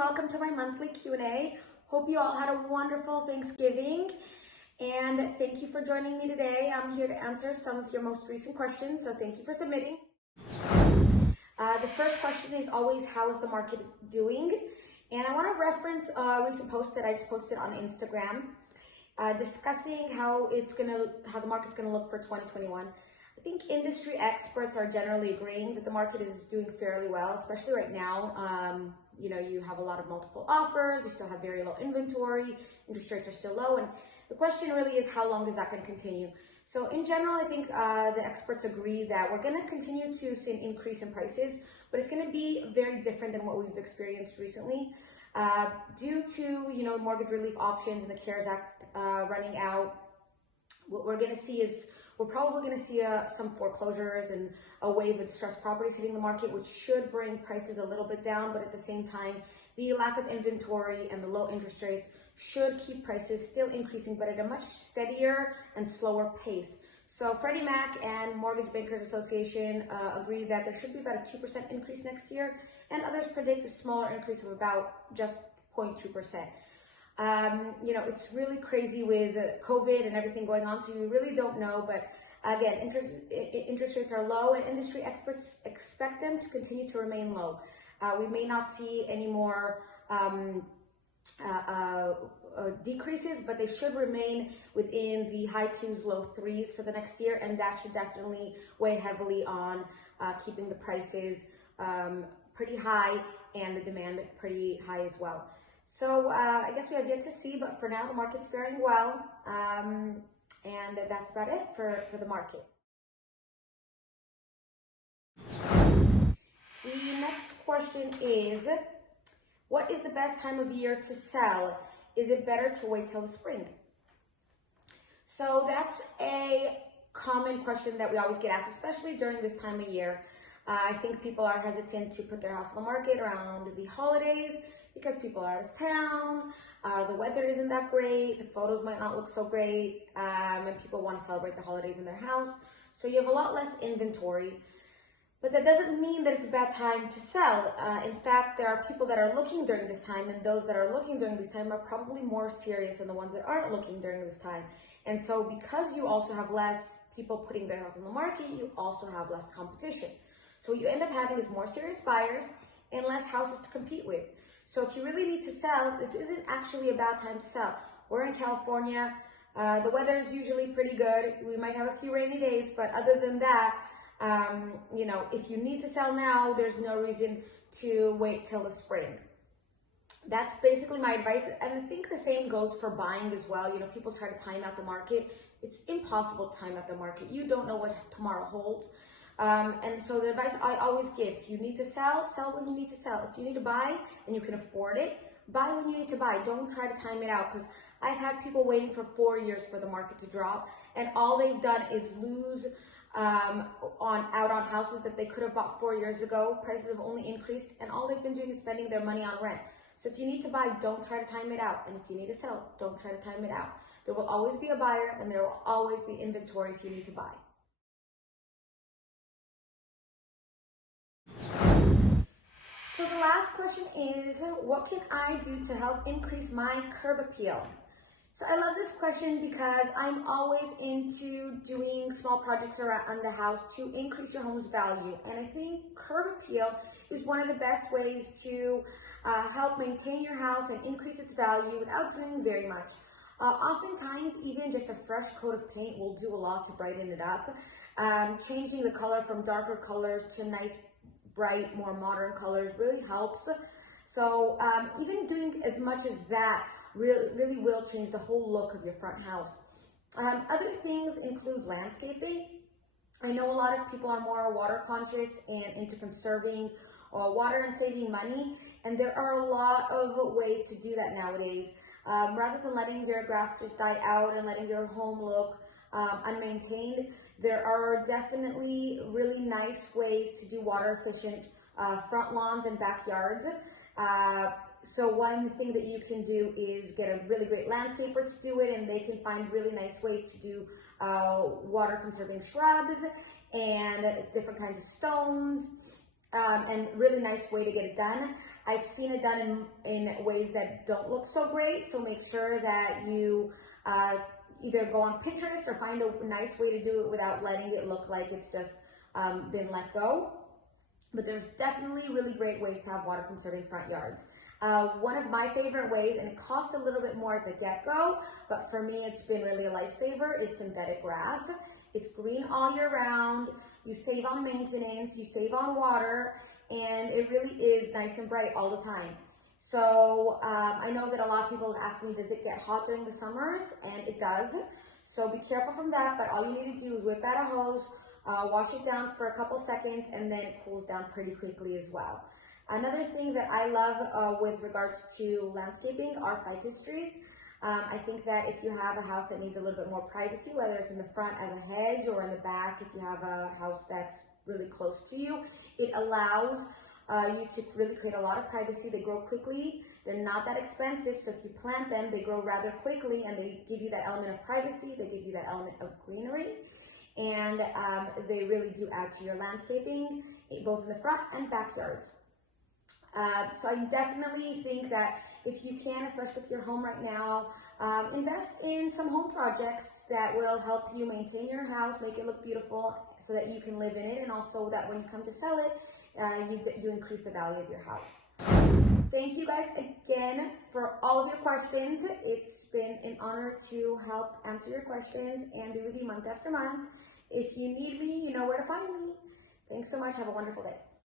welcome to my monthly Q&A. Hope you all had a wonderful Thanksgiving, and thank you for joining me today. I'm here to answer some of your most recent questions, so thank you for submitting. The first question is always, how is the market doing? And I want to reference a recent post that I just posted on Instagram, discussing how the market's gonna look for 2021. I think industry experts are generally agreeing that the market is doing fairly well, especially right now. You have a lot of multiple offers, you still have very low inventory, interest rates are still low, and the question really is, how long is that going to continue? So in general, I think the experts agree that we're going to continue to see an increase in prices, but it's going to be very different than what we've experienced recently. Due to mortgage relief options and the CARES Act running out, what we're going to see is we're probably going to see some foreclosures and a wave of distressed properties hitting the market, which should bring prices a little bit down. But at the same time, the lack of inventory and the low interest rates should keep prices still increasing, but at a much steadier and slower pace. So Freddie Mac and Mortgage Bankers Association agree that there should be about a 2% increase next year, and others predict a smaller increase of about just 0.2%. It's really crazy with COVID and everything going on, so you really don't know. But again, interest rates are low, and industry experts expect them to continue to remain low. We may not see any more decreases, but they should remain within the high twos, low threes for the next year, and that should definitely weigh heavily on keeping the prices pretty high and the demand pretty high as well. So I guess we have yet to see, but for now the market's faring well, and that's about it for the market. The next question is, what is the best time of year to sell? Is it better to wait till the spring? So that's a common question that we always get asked, especially during this time of year. I think people are hesitant to put their house on the market around the holidays because people are out of town, the weather isn't that great, the photos might not look so great, and people want to celebrate the holidays in their house. So you have a lot less inventory, but that doesn't mean that it's a bad time to sell. In fact, there are people that are looking during this time, and those that are looking during this time are probably more serious than the ones that aren't looking during this time. And so because you also have less people putting their house on the market, you also have less competition. So what you end up having is more serious buyers and less houses to compete with. So if you really need to sell, this isn't actually a bad time to sell. We're in California. The weather is usually pretty good. We might have a few rainy days, but other than that, if you need to sell now, there's no reason to wait till the spring. That's basically my advice. And I think the same goes for buying as well. People try to time out the market. It's impossible to time out the market. You don't know what tomorrow holds. And so the advice I always give, if you need to sell, sell when you need to sell. If you need to buy and you can afford it, buy when you need to buy. Don't try to time it out, because I've had people waiting for 4 years for the market to drop, and all they've done is lose out on houses that they could have bought 4 years ago. Prices have only increased, and all they've been doing is spending their money on rent. So if you need to buy, don't try to time it out. And if you need to sell, don't try to time it out. There will always be a buyer, and there will always be inventory if you need to buy. So the last question is, what can I do to help increase my curb appeal? So I love this question because I'm always into doing small projects around the house to increase your home's value. And I think curb appeal is one of the best ways to help maintain your house and increase its value without doing very much. Oftentimes, even just a fresh coat of paint will do a lot to brighten it up. Changing the color from darker colors to nice, bright, more modern colors really helps. So even doing as much as that really will change the whole look of your front house. Other things include landscaping. I know a lot of people are more water conscious and into conserving water and saving money, and there are a lot of ways to do that nowadays. Rather than letting your grass just die out and letting your home look unmaintained, there are definitely really nice ways to do water efficient front lawns and backyards. So one thing that you can do is get a really great landscaper to do it, and they can find really nice ways to do water conserving shrubs and different kinds of stones. and really nice way to get it done. I've seen it done in ways that don't look so great, so make sure that you either go on Pinterest or find a nice way to do it without letting it look like it's just been let go. But there's definitely really great ways to have water conserving front yards. One of my favorite ways, and it costs a little bit more at the get-go, but for me it's been really a lifesaver, is synthetic grass. It's green all year round, you save on maintenance, you save on water, and it really is nice and bright all the time. So I know that a lot of people have asked me, does it get hot during the summers? And it does. So be careful from that, but all you need to do is whip out a hose, wash it down for a couple seconds, and then it cools down pretty quickly as well. Another thing that I love with regards to landscaping are ficus trees. I think that if you have a house that needs a little bit more privacy, whether it's in the front as a hedge or in the back if you have a house that's really close to you, it allows you to really create a lot of privacy. They grow quickly, they're not that expensive, so if you plant them, they grow rather quickly and they give you that element of privacy, they give you that element of greenery, and they really do add to your landscaping, both in the front and backyards. So I definitely think that if you can, especially if you're home right now, invest in some home projects that will help you maintain your house, make it look beautiful so that you can live in it, and also that when you come to sell it, you increase the value of your house. Thank you guys again for all of your questions. It's been an honor to help answer your questions and be with you month after month. If you need me, you know where to find me. Thanks so much. Have a wonderful day.